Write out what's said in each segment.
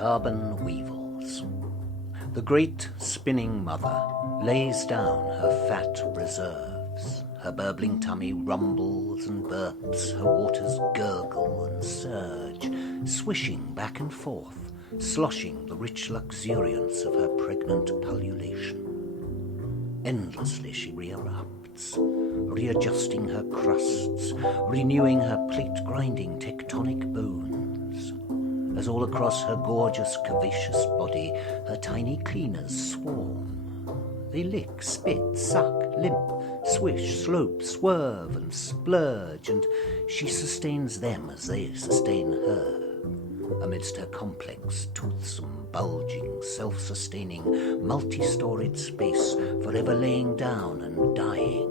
Carbon Weevils. The great spinning mother lays down her fat reserves. Her burbling tummy rumbles and burps, her waters gurgle and surge, swishing back and forth, sloshing the rich luxuriance of her pregnant pullulation. Endlessly she re-erupts, readjusting her crusts, renewing her plate-grinding tectonic bones, as all across her gorgeous, curvaceous body her tiny cleaners swarm. They lick, spit, suck, limp, swish, slope, swerve, and splurge, and she sustains them as they sustain her, amidst her complex, toothsome, bulging, self-sustaining, multi-storied space, forever laying down and dying.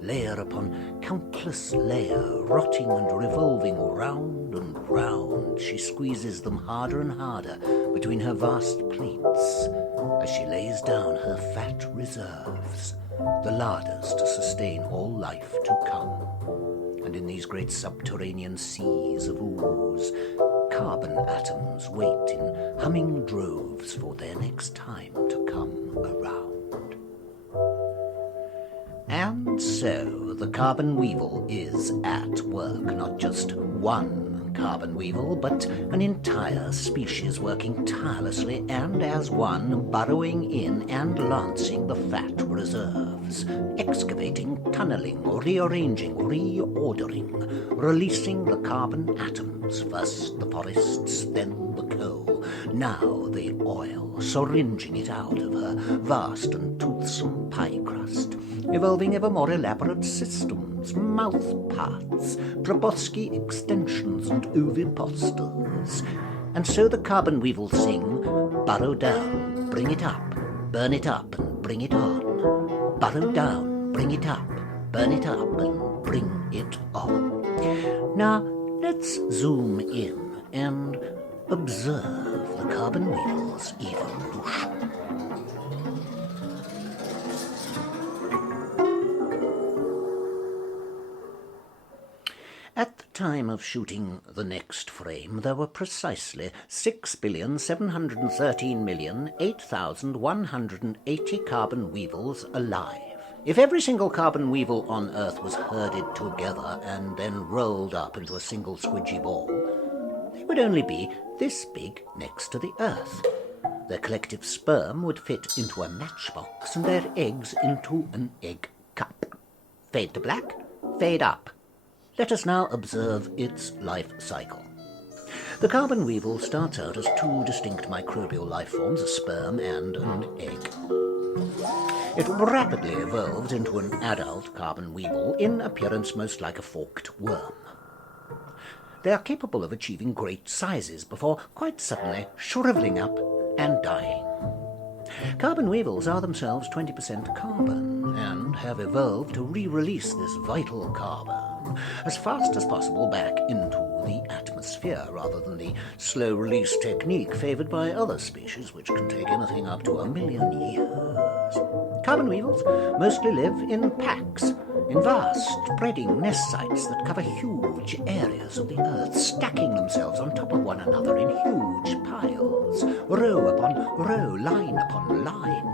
Layer upon countless layer, rotting and revolving round and round, she squeezes them harder and harder between her vast plates, as she lays down her fat reserves, the larders to sustain all life to come. And in these great subterranean seas of ooze, carbon atoms wait in humming droves for their next time to come around. And so the carbon weevil is at work, not just one carbon weevil, but an entire species working tirelessly and as one, burrowing in and lancing the fat reserves, excavating, tunneling, rearranging, reordering, releasing the carbon atoms, first the forests, then the coal, now the oil, syringing it out of her vast and toothsome pie crust, evolving ever more elaborate systems, mouth parts, proboscis extensions and oviposters. And so the carbon weevil sing, burrow down, bring it up, burn it up and bring it on. Burrow down, bring it up, burn it up and bring it on. Now let's zoom in and observe the carbon weevil's evolution. At the time of shooting the next frame, there were precisely 6,713,008,180 carbon weevils alive. If every single carbon weevil on Earth was herded together and then rolled up into a single squidgy ball, they would only be this big next to the Earth. Their collective sperm would fit into a matchbox and their eggs into an egg cup. Fade to black, fade up. Let us now observe its life cycle. The carbon weevil starts out as two distinct microbial life forms, a sperm and an egg. It rapidly evolved into an adult carbon weevil, in appearance most like a forked worm. They are capable of achieving great sizes before quite suddenly shriveling up and dying. Carbon weevils are themselves 20% carbon and have evolved to re-release this vital carbon as fast as possible back into the atmosphere, rather than the slow release technique favoured by other species, which can take anything up to 1,000,000 years. Carbon weevils mostly live in packs, in vast, spreading nest sites that cover huge areas of the Earth, stacking themselves on top of one another in huge piles, row upon row, line upon line.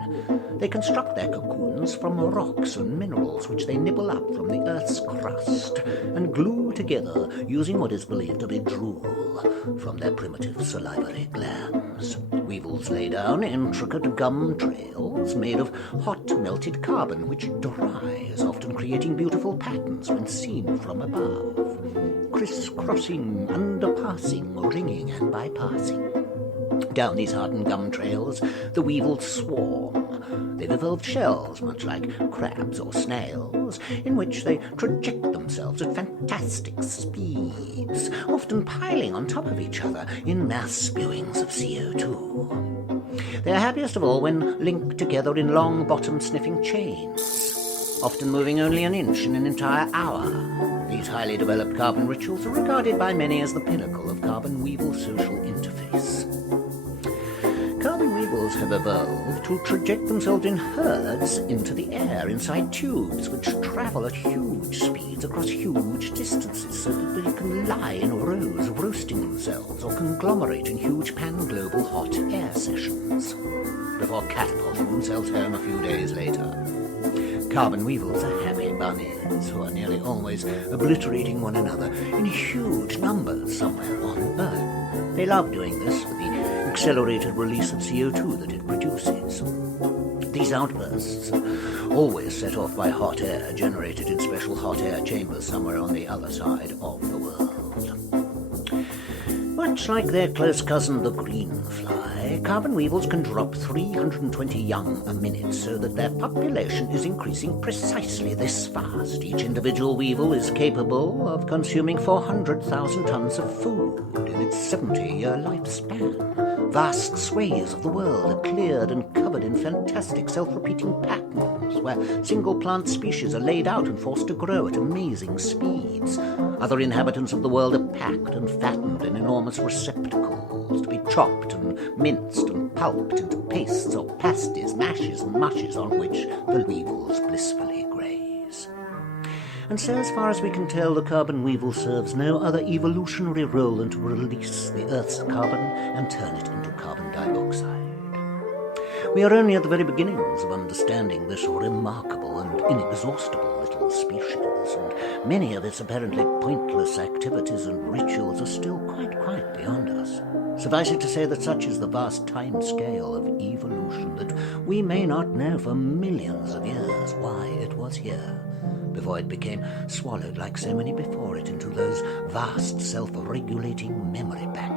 They construct their cocoons from rocks and minerals which they nibble up from the Earth's crust and glue together using what is believed to be drool from their primitive salivary glands. Weevils lay down intricate gum trails made of hot melted carbon which dries, often creating beautiful patterns when seen from above, criss-crossing, underpassing, ringing and bypassing. Down these hardened gum trails the weevils swarm. They've evolved shells, much like crabs or snails, in which they traject themselves at fantastic speeds, often piling on top of each other in mass spewings of CO2. They are happiest of all when linked together in long bottom-sniffing chains, often moving only an inch in an entire hour. These highly developed carbon rituals are regarded by many as the pinnacle of carbon weevil social interface. Carbon weevils have evolved to traject themselves in herds into the air inside tubes which travel at huge speeds across huge distances so that they can lie in rows roasting themselves or conglomerate in huge pan-global hot air sessions before catapulting themselves home a few days later. Carbon weevils are happy bunnies who are nearly always obliterating one another in huge numbers somewhere on Earth. They love doing this for the accelerated release of CO2 that it produces. These outbursts are always set off by hot air generated in special hot air chambers somewhere on the other side of the world. Much like their close cousin the green fly, carbon weevils can drop 320 young a minute so that their population is increasing precisely this fast. Each individual weevil is capable of consuming 400,000 tons of food in its 70-year lifespan. Vast swathes of the world are cleared and covered in fantastic self-repeating patterns, where single plant species are laid out and forced to grow at amazing speeds. Other inhabitants of the world are packed and fattened in enormous receptacles to be chopped and minced and pulped into pastes or pasties, mashes and mushes on which the weevils blissfully graze. And so, as far as we can tell, the carbon weevil serves no other evolutionary role than to release the Earth's carbon and turn it into carbon dioxide. We are only at the very beginnings of understanding this remarkable and inexhaustible little species, and many of its apparently pointless activities and rituals are still quite beyond us. Suffice it to say that such is the vast time scale of evolution that we may not know for millions of years why it was here, before it became swallowed like so many before it into those vast self-regulating memory banks